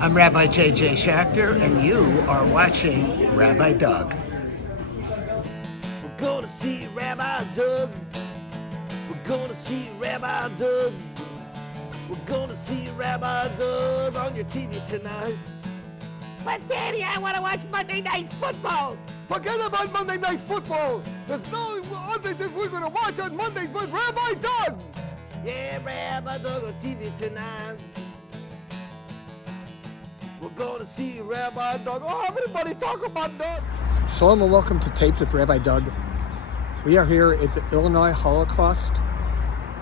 I'm Rabbi J. Schacter, and you are watching Rabbi Doug. We're gonna see Rabbi Doug. We're gonna see Rabbi Doug. We're gonna see Rabbi Doug on your TV tonight. But Daddy, I want to watch Monday Night Football. Forget about Monday Night Football. There's no other thing we're gonna watch on Monday but Rabbi Doug. Yeah, Rabbi Doug on TV tonight. We're gonna see Rabbi Doug. Oh, everybody talk about Doug. Shalom and welcome to Taped with Rabbi Doug. We are here at the Illinois Holocaust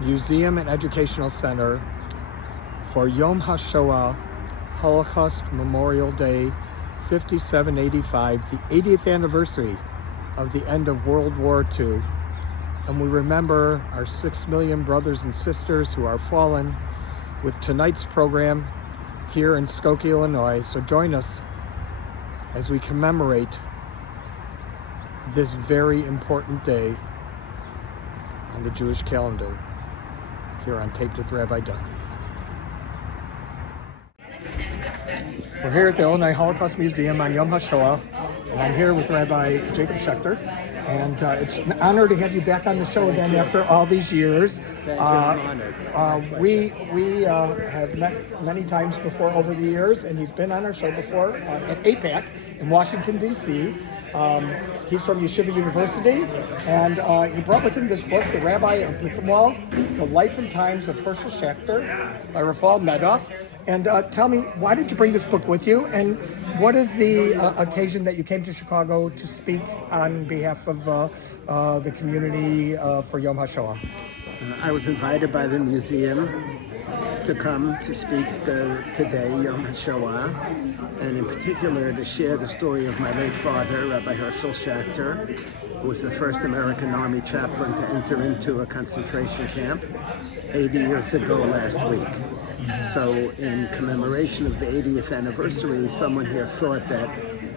Museum and Educational Center for Yom Hashoah, Holocaust Memorial Day 5785, the 80th anniversary of the end of World War II. And we remember our 6 million brothers and sisters who are fallen with tonight's program here in Skokie, Illinois. So join us as we commemorate this very important day on the Jewish calendar here on Taped with Rabbi Doug. We're here at the Illinois Holocaust Museum on Yom Hashoah, and I'm here with Rabbi Jacob Schacter. And it's an honor to have you back on the show again after all these years. We have met many times before over the years, and he's been on our show before at APEC in Washington, D.C. He's from Yeshiva University, and he brought with him this book, The Rabbi of Brookline, The Life and Times of Herschel Schacter by Rafal Medoff. And tell me, why did you bring this book with you? And what is the occasion that you came to Chicago to speak on behalf of the community for Yom Hashoah? I was invited by the museum to come to speak today, Yom Hashoah, and in particular to share the story of my late father, Rabbi Herschel Schacter, who was the first American Army chaplain to enter into a concentration camp 80 years ago last week. So in commemoration of the 80th anniversary, someone here thought that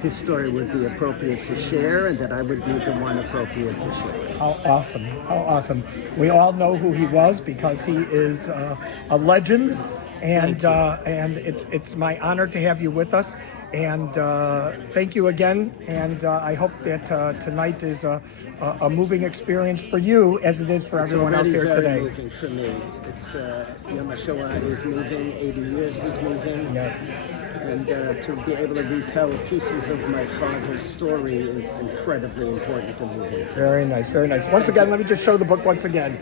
his story would be appropriate to share and that I would be the one appropriate to share. How awesome, how awesome. We all know who he was because he is a legend, and it's my honor to have you with us. And thank you again, and I hope that tonight is a moving experience for you as it is for everyone else here today. It's moving for me. It's Yom Hashoah is moving, 80 years is moving. Yes. And to be able to retell pieces of my father's story is incredibly important to me. Very nice, very nice. Once again, let me just show the book once again.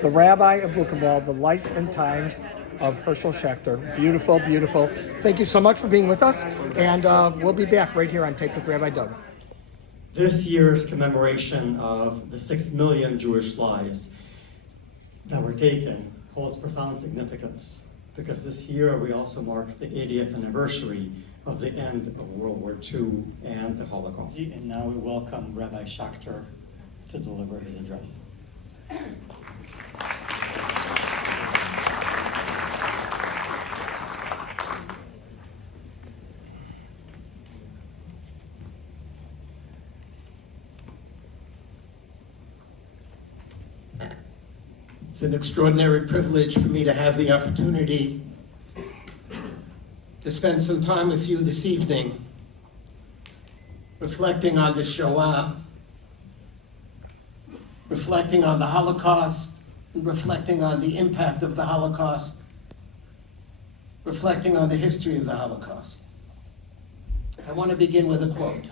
The Rabbi of Brookline, The Life and Times of Herschel Schacter. Beautiful, beautiful. Thank you so much for being with us, and we'll be back right here on Taped with Rabbi Doug. This year's commemoration of the 6 million Jewish lives that were taken holds profound significance, because this year we also mark the 80th anniversary of the end of World War II and the Holocaust. And now we welcome Rabbi Schacter to deliver his address. It's an extraordinary privilege for me to have the opportunity to spend some time with you this evening, reflecting on the Shoah, reflecting on the Holocaust, and reflecting on the impact of the Holocaust, reflecting on the history of the Holocaust. I want to begin with a quote.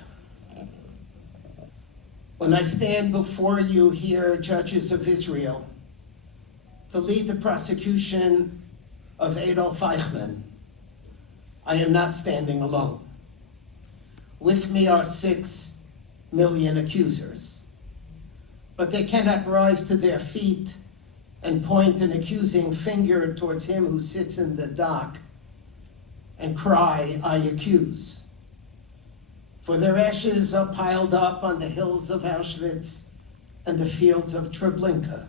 When I stand before you here, judges of Israel, to lead the prosecution of Adolf Eichmann, I am not standing alone. With me are 6 million accusers, but they cannot rise to their feet and point an accusing finger towards him who sits in the dock and cry, I accuse. For their ashes are piled up on the hills of Auschwitz and the fields of Treblinka,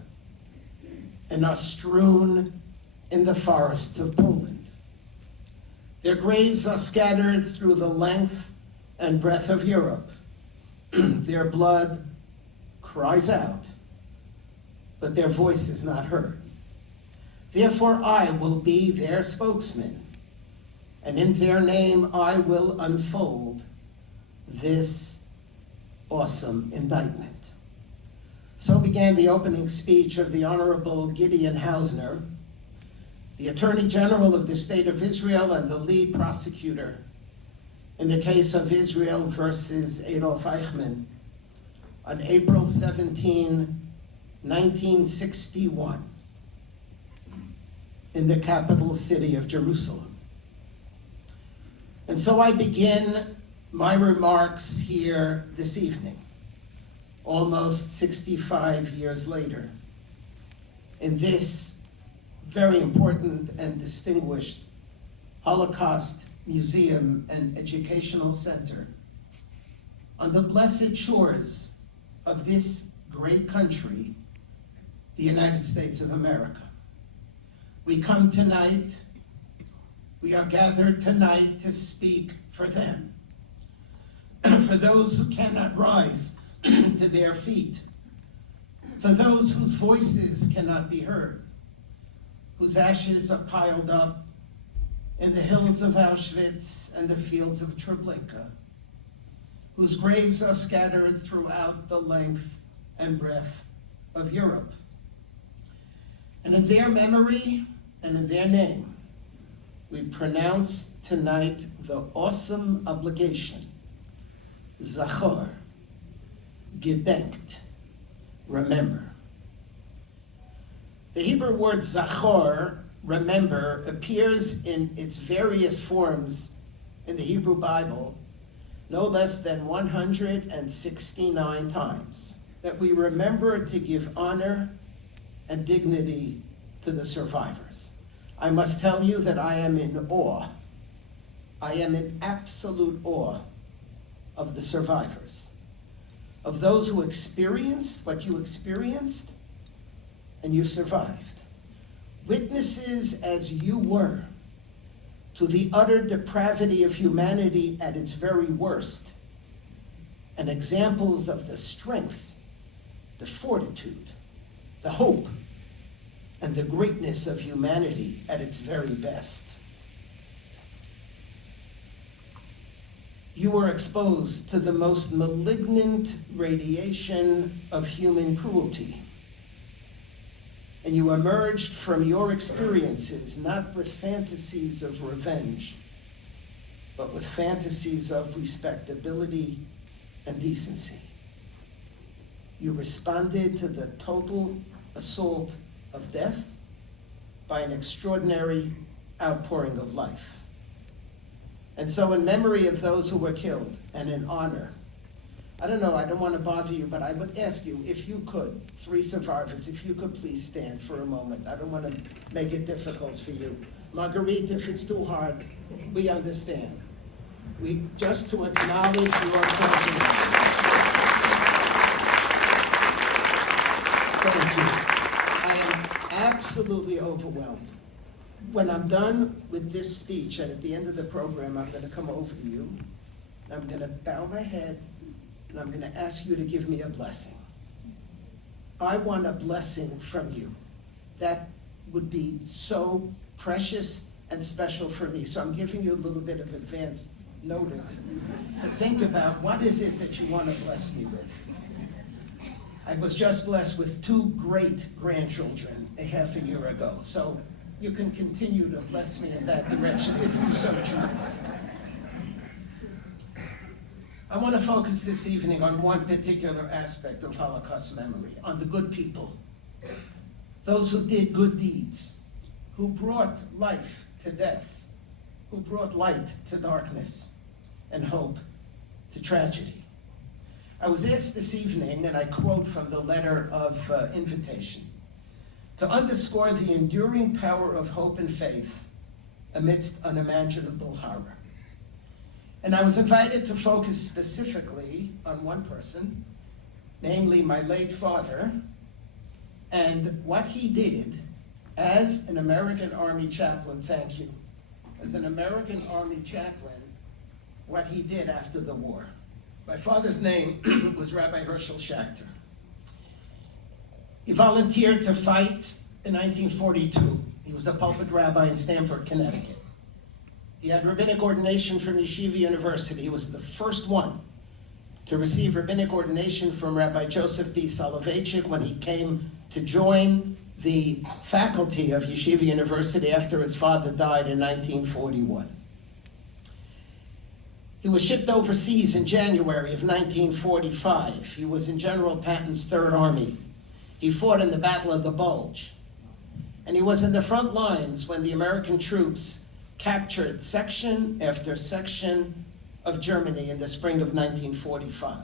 and are strewn in the forests of Poland. Their graves are scattered through the length and breadth of Europe. Their blood cries out, but their voice is not heard. Therefore, I will be their spokesman and in their name I will unfold this awesome indictment. So began the opening speech of the Honorable Gideon Hausner, the Attorney General of the State of Israel and the lead prosecutor in the case of Israel versus Adolf Eichmann on April 17, 1961, in the capital city of Jerusalem. And so I begin my remarks here this evening, almost 65 years later, in this very important and distinguished Holocaust Museum and Educational Center on the blessed shores of this great country, the United States of America. We come tonight, we are gathered tonight to speak for them, for those who cannot rise to their feet, for those whose voices cannot be heard, whose ashes are piled up in the hills of Auschwitz and the fields of Treblinka, whose graves are scattered throughout the length and breadth of Europe. And in their memory and in their name, we pronounce tonight the awesome obligation, Zachor, gedenkt, remember. The Hebrew word Zachor, remember, appears in its various forms in the Hebrew Bible no less than 169 times, that we remember to give honor and dignity to the survivors. I must tell you that I am in awe. I am in absolute awe of the survivors, of those who experienced what you experienced and you survived. Witnesses as you were to the utter depravity of humanity at its very worst, and examples of the strength, the fortitude, the hope, and the greatness of humanity at its very best. You were exposed to the most malignant radiation of human cruelty, and you emerged from your experiences not with fantasies of revenge, but with fantasies of respectability and decency. You responded to the total assault of death by an extraordinary outpouring of life. And so in memory of those who were killed and in honor, I don't know, I don't want to bother you, but I would ask you, if you could, 3 survivors, if you could please stand for a moment. I don't want to make it difficult for you. Marguerite, if it's too hard, we understand. We just to acknowledge your presence. Thank you. I am absolutely overwhelmed. When I'm done with this speech, and at the end of the program, I'm going to come over to you, and I'm going to bow my head, and I'm going to ask you to give me a blessing. I want a blessing from you. That would be so precious and special for me. So I'm giving you a little bit of advance notice to think about what is it that you want to bless me with. I was just blessed with 2 great grandchildren a half a year ago. So you can continue to bless me in that direction if you so choose. I want to focus this evening on one particular aspect of Holocaust memory, on the good people, those who did good deeds, who brought life to death, who brought light to darkness, and hope to tragedy. I was asked this evening, and I quote from the letter of invitation, to underscore the enduring power of hope and faith amidst unimaginable horror. And I was invited to focus specifically on one person, namely my late father, and what he did as an American Army chaplain, thank you, as an American Army chaplain, what he did after the war. My father's name was Rabbi Herschel Schacter. He volunteered to fight in 1942. He was a pulpit rabbi in Stamford, Connecticut. He had rabbinic ordination from Yeshiva University. He was the first one to receive rabbinic ordination from Rabbi Joseph B. Soloveitchik when he came to join the faculty of Yeshiva University after his father died in 1941. He was shipped overseas in January of 1945. He was in General Patton's Third Army. He fought in the Battle of the Bulge. And he was in the front lines when the American troops captured section after section of Germany in the spring of 1945.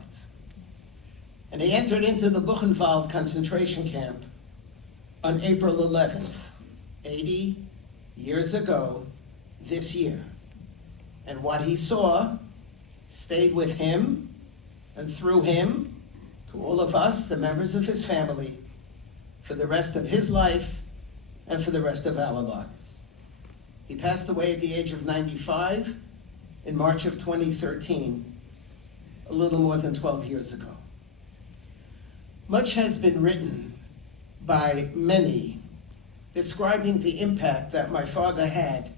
And he entered into the Buchenwald concentration camp on April 11th, 80 years ago this year. And what he saw stayed with him and through him to all of us, the members of his family, for the rest of his life and for the rest of our lives. He passed away at the age of 95 in March of 2013, a little more than 12 years ago. Much has been written by many describing the impact that my father had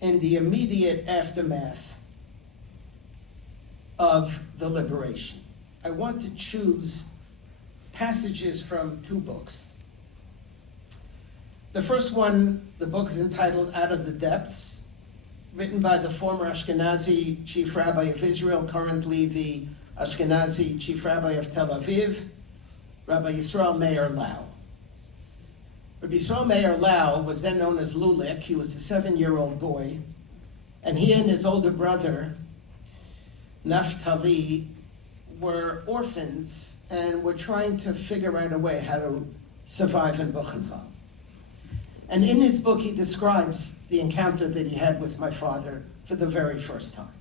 in the immediate aftermath of the liberation. I want to choose passages from two books. The first one, the book is entitled Out of the Depths, written by the former Ashkenazi Chief Rabbi of Israel, currently the Ashkenazi Chief Rabbi of Tel Aviv, Rabbi Yisrael Meir Lau. Rabbi Yisrael Meir Lau was then known as Lulik. He was a 7-year-old boy, and he and his older brother, Naphtali, were orphans and were trying to figure out a way how to survive in Buchenwald. And in his book, he describes the encounter that he had with my father for the very first time.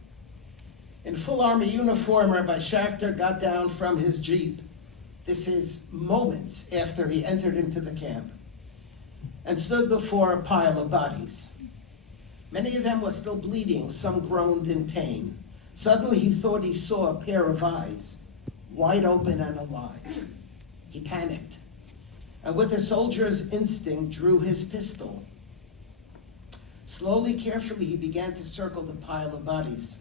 In full army uniform, Rabbi Schacter got down from his Jeep. This is moments after he entered into the camp and stood before a pile of bodies. Many of them were still bleeding, some groaned in pain. Suddenly he thought he saw a pair of eyes, wide open and alive. He panicked, and with a soldier's instinct, drew his pistol. Slowly, carefully, he began to circle the pile of bodies.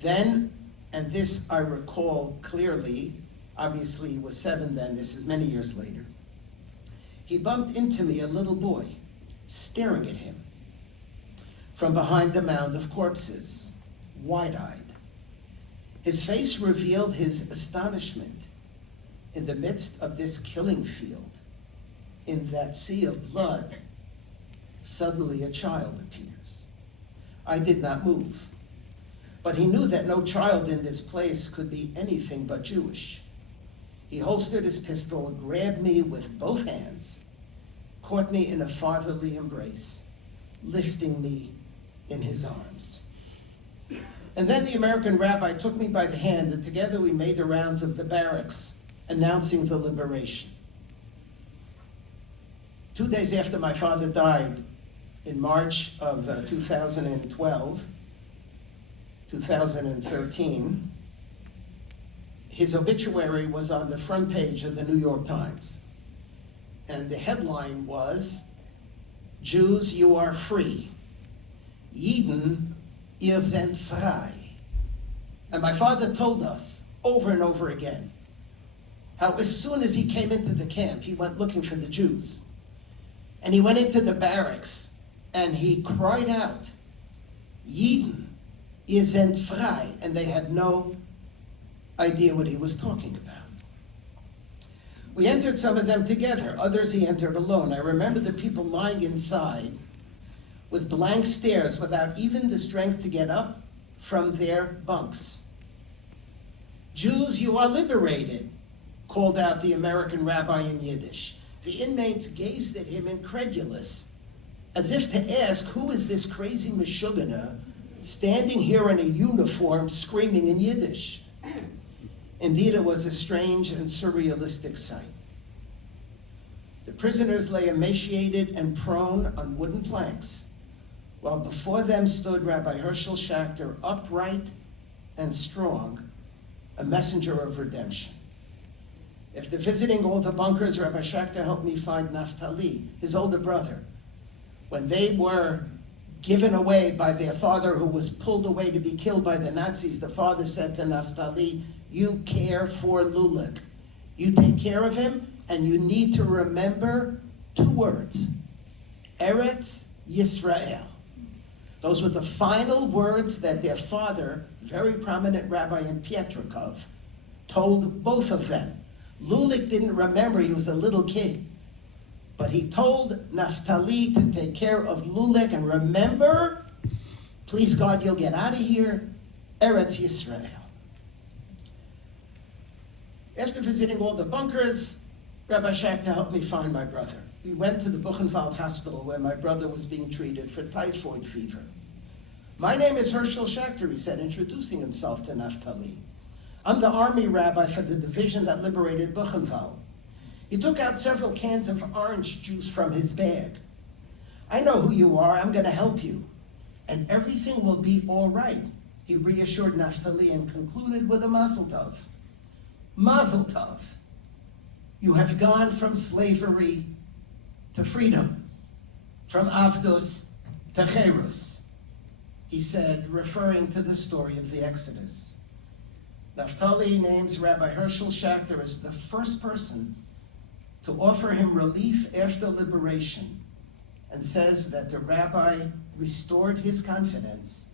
Then, and this I recall clearly, obviously he was 7 then, this is many years later, he bumped into me, a little boy, staring at him from behind the mound of corpses, wide-eyed. His face revealed his astonishment. In the midst of this killing field, in that sea of blood, suddenly a child appears. I did not move, but he knew that no child in this place could be anything but Jewish. He holstered his pistol, grabbed me with both hands, caught me in a fatherly embrace, lifting me in his arms. And then the American rabbi took me by the hand, and together we made the rounds of the barracks, announcing the liberation. 2 days after my father died, in March of 2013, his obituary was on the front page of the New York Times. And the headline was, "Jews, you are free. Jeden, ihr seid frei." And my father told us over and over again how as soon as he came into the camp, he went looking for the Jews. And he went into the barracks and he cried out, "Jeden, ihr seid frei." And they had no idea what he was talking about. We entered some of them together, others he entered alone. I remember the people lying inside with blank stares without even the strength to get up from their bunks. "Jews, you are liberated," called out the American rabbi in Yiddish. The inmates gazed at him incredulous, as if to ask, who is this crazy Meshuggah standing here in a uniform screaming in Yiddish? Indeed, it was a strange and surrealistic sight. The prisoners lay emaciated and prone on wooden planks, while before them stood Rabbi Herschel Schacter, upright and strong, a messenger of redemption. After visiting all the bunkers, Rabbi Schacter helped me find Naphtali, his older brother. When they were given away by their father, who was pulled away to be killed by the Nazis, the father said to Naphtali, you care for Lulik. You take care of him, and you need to remember 2 words, Eretz Yisrael. Those were the final words that their father, very prominent rabbi in Pietrikov, told both of them. Lulik didn't remember, he was a little kid. But he told Naphtali to take care of Lulik, and remember, please God, you'll get out of here, Eretz Yisrael. After visiting all the bunkers, Rabbi Schacter helped me find my brother. We went to the Buchenwald Hospital where my brother was being treated for typhoid fever. My name is Herschel Schacter, he said, introducing himself to Naphtali. I'm the army rabbi for the division that liberated Buchenwald. He took out several cans of orange juice from his bag. I know who you are, I'm gonna help you. And everything will be all right, he reassured Naphtali and concluded with a mazel tov. Mazel tov. You have gone from slavery to freedom, from avdos to cherus, he said, referring to the story of the Exodus. Naphtali names Rabbi Herschel Schacter as the first person to offer him relief after liberation, and says that the rabbi restored his confidence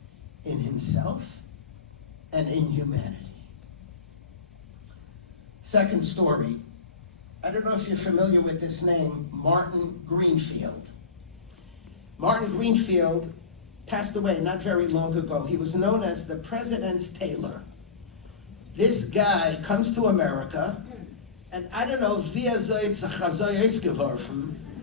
in himself and in humanity. Second story. I don't know if you're familiar with this name, Martin Greenfield. Martin Greenfield passed away not very long ago. He was known as the President's Tailor. This guy comes to America, and I don't know,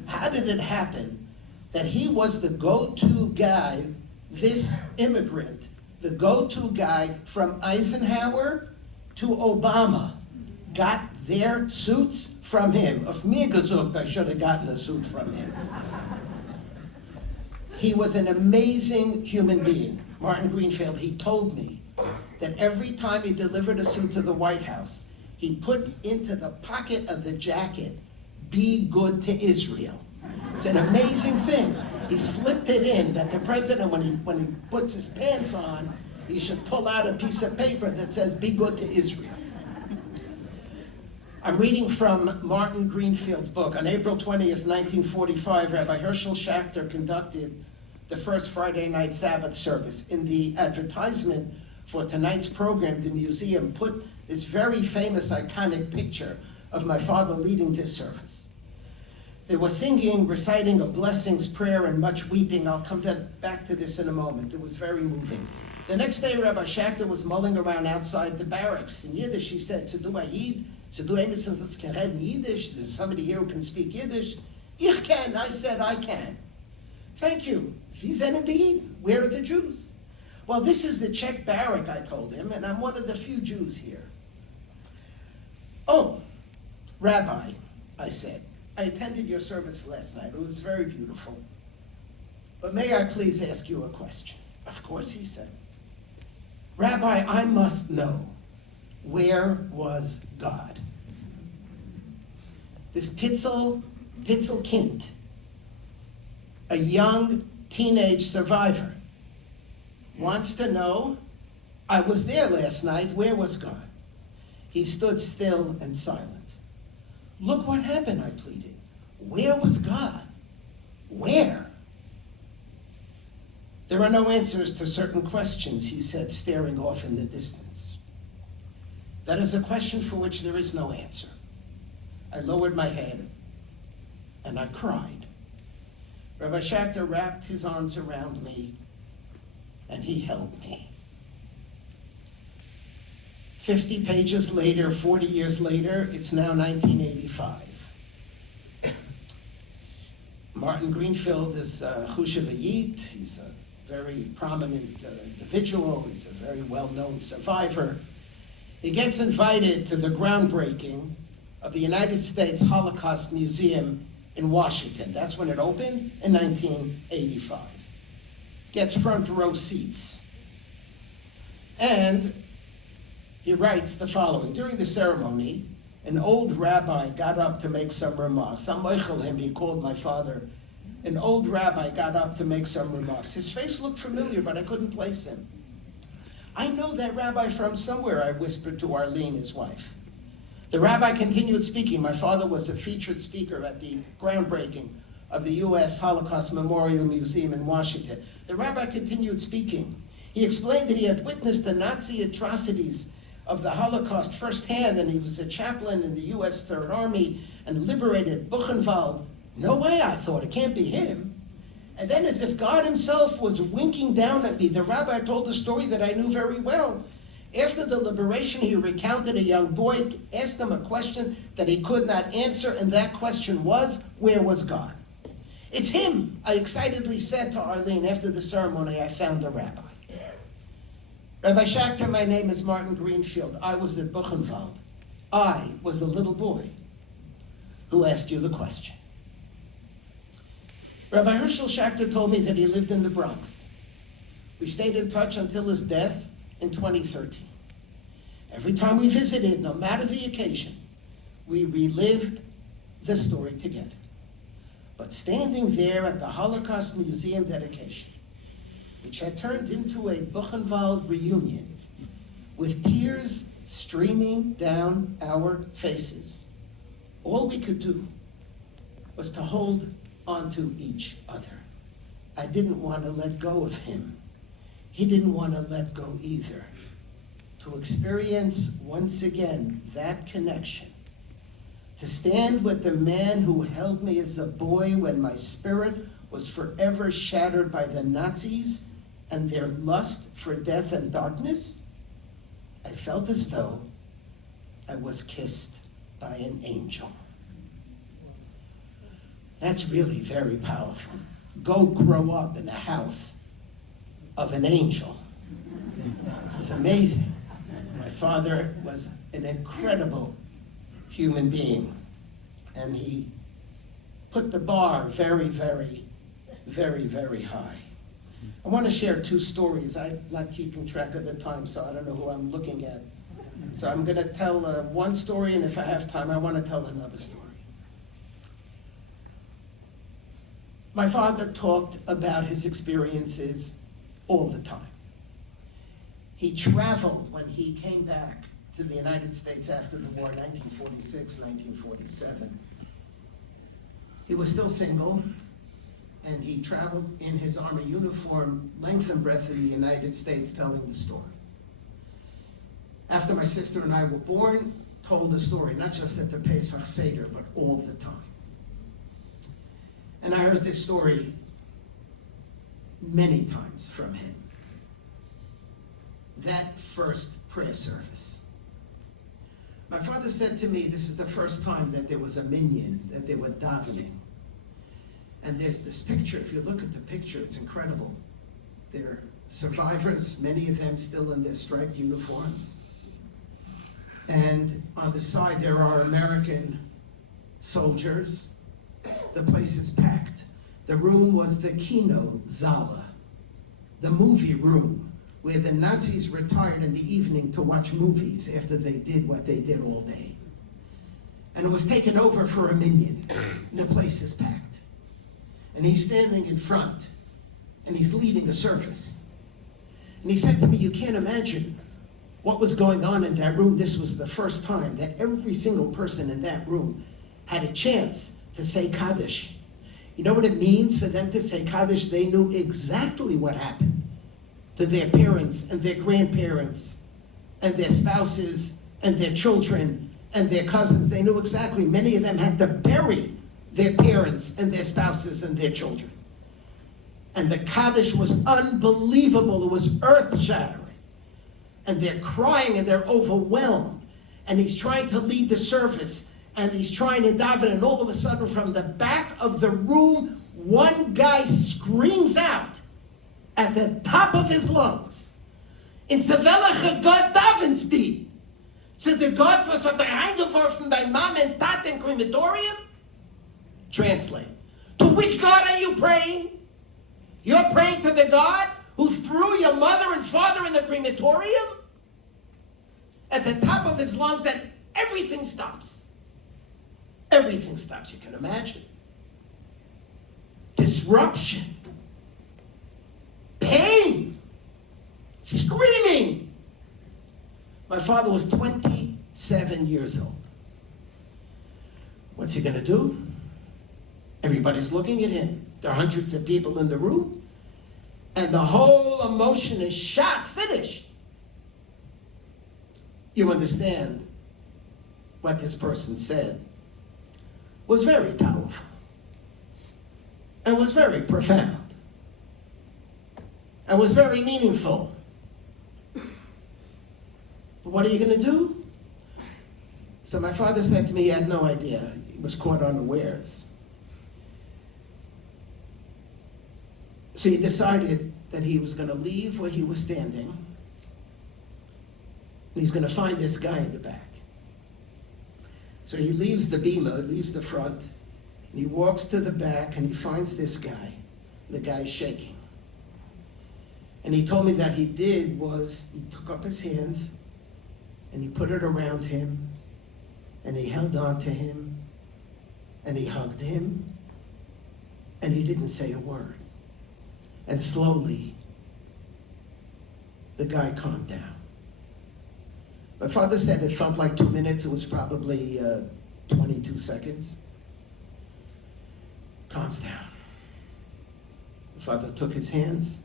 how did it happen that he was the go-to guy, this immigrant, the go-to guy from Eisenhower to Obama, got their suits from him. Of mir gesucht, I should have gotten a suit from him. He was an amazing human being. Martin Greenfield, he told me that every time he delivered a suit to the White House, he put into the pocket of the jacket, "Be good to Israel." It's an amazing thing. He slipped it in that the president, when he puts his pants on, he should pull out a piece of paper that says, "Be good to Israel." I'm reading from Martin Greenfield's book. On April 20th, 1945, Rabbi Herschel Schacter conducted the first Friday night Sabbath service. In the advertisement for tonight's program, the museum put this very famous, iconic picture of my father leading this service. There was singing, reciting of blessings, prayer, and much weeping. I'll come back to this in a moment. It was very moving. The next day, Rabbi Schacter was mulling around outside the barracks. In Yiddish, he said, "Sedu Ayid, Sedu Emerson can read Yiddish. There's somebody here who can speak Yiddish." "Ich can," I said, "I can." "Thank you. Wie sind die Yidden? Where are the Jews?" "Well, this is the Czech barrack," I told him, "and I'm one of the few Jews here." "Oh, Rabbi," I said, "I attended your service last night. It was very beautiful. But may I please ask you a question?" "Of course," he said. "Rabbi, I must know, where was God?" This Pitzel Kind, a young teenage survivor, wants to know, "I was there last night, where was God?" He stood still and silent. "Look what happened," I pleaded. "Where was God? Where?" "There are no answers to certain questions," he said, staring off in the distance. "That is a question for which there is no answer." I lowered my head and I cried. Rabbi Schacter wrapped his arms around me and he held me. 50 pages later, 40 years later, it's now 1985. Martin Greenfield is Chushavayit. He's a very prominent individual. He's a very well-known survivor. He gets invited to the groundbreaking of the United States Holocaust Museum in Washington. That's when it opened in 1985. Gets front row seats. And he writes the following: "During the ceremony, an old rabbi got up to make some remarks. I'm Michael him, he called my father an old rabbi got up to make some remarks. His face looked familiar, but I couldn't place him. I know that rabbi from somewhere, I whispered to Arlene, his wife. The rabbi continued speaking. My father was a featured speaker at the groundbreaking of the U.S. Holocaust Memorial Museum in Washington. The rabbi continued speaking. He explained that he had witnessed the Nazi atrocities of the Holocaust firsthand, and he was a chaplain in the U.S. Third Army and liberated Buchenwald. No way, I thought, it can't be him. And then, as if God himself was winking down at me, the rabbi told a story that I knew very well. After the liberation, he recounted a young boy asked him a question that he could not answer, and that question was, where was God? It's him, I excitedly said to Arlene after the ceremony. I found the rabbi. Rabbi Schacter, my name is Martin Greenfield. I was at Buchenwald. I was a little boy who asked you the question. Rabbi Herschel Schacter told me that he lived in the Bronx. We stayed in touch until his death in 2013. Every time we visited, no matter the occasion, we relived the story together. But standing there at the Holocaust Museum dedication, which had turned into a Buchenwald reunion, with tears streaming down our faces, all we could do was to hold onto each other. I didn't want to let go of him. He didn't want to let go either. To experience once again that connection, to stand with the man who held me as a boy when my spirit was forever shattered by the Nazis and their lust for death and darkness, I felt as though I was kissed by an angel. That's really very powerful. Go grow up in the house of an angel. It was amazing. My father was an incredible human being, and he put the bar very, very, very, very high. I want to share two stories. I'm not keeping track of the time, so I don't know who I'm looking at. So I'm going to tell one story, and if I have time, I want to tell another story. My father talked about his experiences all the time. He traveled when he came back to the United States after the war, 1946, 1947. He was still single, and he traveled in his army uniform length and breadth of the United States telling the story. After my sister and I were born, told the story, not just at the Pesach Seder, but all the time. And I heard this story many times from him. That first prayer service. My father said to me, this is the first time that there was a minyan, that they were davening. And there's this picture. If you look at the picture, it's incredible. They're survivors, many of them still in their striped uniforms. And on the side, there are American soldiers. The place is packed. The room was the Kino Zala, the movie room, where the Nazis retired in the evening to watch movies after they did what they did all day. And it was taken over for a minyan, and the place is packed. And he's standing in front, and he's leading a service. And he said to me, you can't imagine what was going on in that room. This was the first time that every single person in that room had a chance to say Kaddish. You know what it means for them to say Kaddish? They knew exactly what happened to their parents and their grandparents and their spouses and their children and their cousins. They knew exactly. Many of them had to bury their parents and their spouses and their children. And the Kaddish was unbelievable. It was earth-shattering. And they're crying and they're overwhelmed. And he's trying to lead the service. And he's trying to daven, and all of a sudden from the back of the room, one guy screams out at the top of his lungs, in welche Gott davenst die? Zu der Gott, was hat reingeworfen bei Mom and Tat in crematorium? Translate. To which God are you praying? You're praying to the God who threw your mother and father in the crematorium? At the top of his lungs, and everything stops. Everything stops, you can imagine. disruption, pain, screaming. My father was 27 years old. What's he gonna do? Everybody's looking at him. There are hundreds of people in the room, and the whole emotion is shot, finished. You understand what this person said was very powerful and was very profound and was very meaningful. But what are you gonna do? So my father said to me, he had no idea. He was caught unawares. So he decided that he was gonna leave where he was standing, and he's gonna find this guy in the back. So he leaves the bima, leaves the front, and he walks to the back and he finds this guy. The guy's shaking. And he told me that he did was he took up his hands and he put it around him and he held on to him and he hugged him and he didn't say a word. And slowly, the guy calmed down. My father said it felt like 2 minutes. It was probably 22 seconds. Calms down. My father took his hands,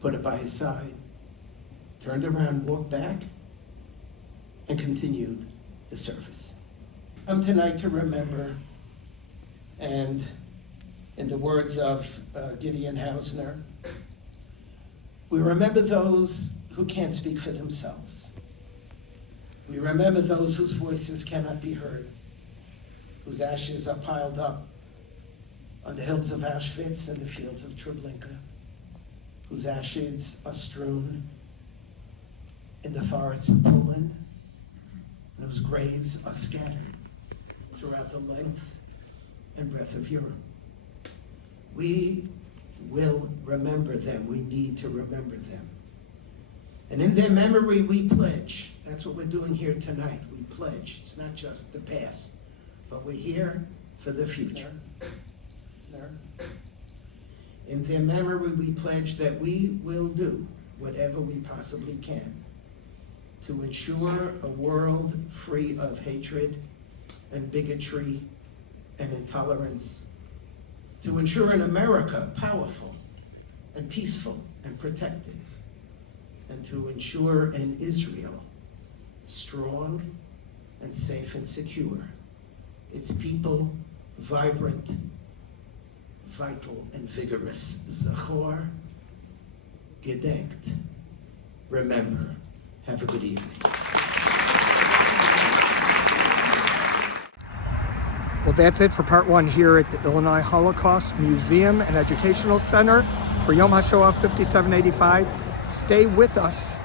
put it by his side, turned around, walked back, and continued the service. Come tonight to remember, and in the words of Gideon Hausner, we remember those who can't speak for themselves. We remember those whose voices cannot be heard, whose ashes are piled up on the hills of Auschwitz and the fields of Treblinka, whose ashes are strewn in the forests of Poland, and whose graves are scattered throughout the length and breadth of Europe. We will remember them. We need to remember them. And in their memory, we pledge. That's what we're doing here tonight. We pledge. It's not just the past, but we're here for the future. In their memory, we pledge that we will do whatever we possibly can to ensure a world free of hatred and bigotry and intolerance, to ensure an America powerful and peaceful and protected, and to ensure an Israel strong and safe and secure, its people vibrant, vital, and vigorous. Zachor, gedenkt, remember. Have a good evening. Well, that's it for part one here at the Illinois Holocaust Museum and Educational Center for Yom Hashoah 5785. Stay with us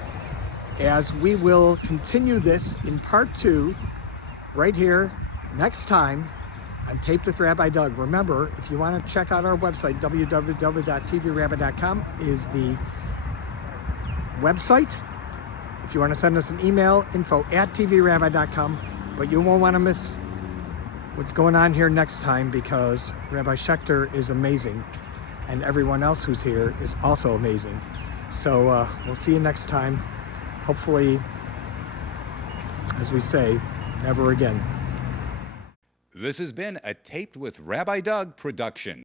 as we will continue this in part two right here next time on Taped with Rabbi Doug. Remember, if you want to check out our website, www.tvrabbi.com is the website. If you want to send us an email, info@tvrabbi.com. But you won't want to miss what's going on here next time, because Rabbi Schacter is amazing and everyone else who's here is also amazing. So we'll see you next time. Hopefully, as we say, never again. This has been a Taped with Rabbi Doug production.